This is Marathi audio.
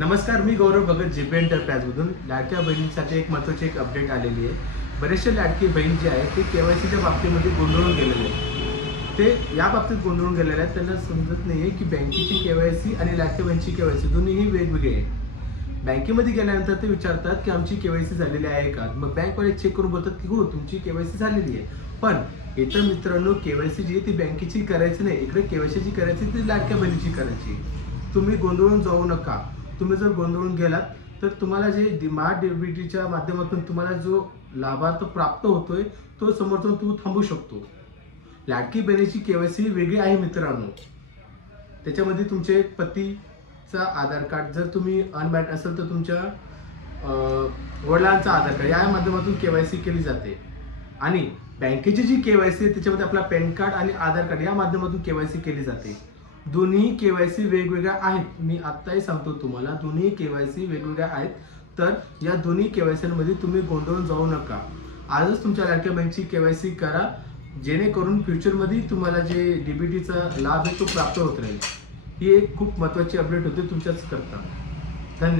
नमस्कार मी गौरव भगत जीपी एंटरप्राइजमधून. लाडक्या बहिणीसाठी एक महत्त्वाची एक अपडेट आलेली आहे. बरेचसे लाडकी बहीण जे आहे ते के वाय सीच्या बाबतीमध्ये गोंधळून गेलेले आहेत. ते या बाबतीत गोंधळून गेलेले आहेत. त्यांना समजत नाही आहे की बँकेची के वाय सी आणि लाडक्या बहिणीची के वाय सी दोन्हीही वेगवेगळे आहेत. बँकेमध्ये गेल्यानंतर ते विचारतात की आमची केवायसी झालेली आहे का? मग बँकवाले चेक करून बोलतात की हो तुमची केवायसी झालेली आहे. पण इतर मित्रांनो केवायसी जी आहे ती बँकेची करायची नाही. इकडे केवायसी जी करायची ती लाडक्या बहिणीची करायची तुम्ही गोंधळून जाऊ नका. तुम्ही जर गोंधळून गेलात तर तुम्हाला जे डिमार्ट डेबिटीच्या माध्यमातून तुम्हाला जो लाभार्थ प्राप्त होतोय तो समर्थन तू थांबू शकतो. लाडकी बहिणीची केवायसी वेगळी आहे मित्रांनो. त्याच्यामध्ये तुमचे पतीचा आधार कार्ड जर तुम्ही अनमॅरिड असेल तर तुमच्या वडिलांचा आधार कार्ड या माध्यमातून केवायसी केली जाते. आणि बँकेची जी केवायसी आहे त्याच्यामध्ये आपला पॅन कार्ड आणि आधार कार्ड या माध्यमातून केवायसी केली जाते. दोन्ही केवायसी वेगवेगळ्या आहेत. मी आत्ताही सांगतो तुम्हाला दोन्ही केवायसी वेगवेगळ्या आहेत. तर या दोन्ही केवायसीमध्ये तुम्ही गोंधळून जाऊ नका. आजच तुमच्या लाडक्या बँकची केवायसी करा. जेणेकरून फ्युचरमध्ये तुम्हाला जे डीबीटीचा लाभ आहे तो प्राप्त होत राहील. ही एक खूप महत्त्वाची अपडेट होते तुमच्याच करता.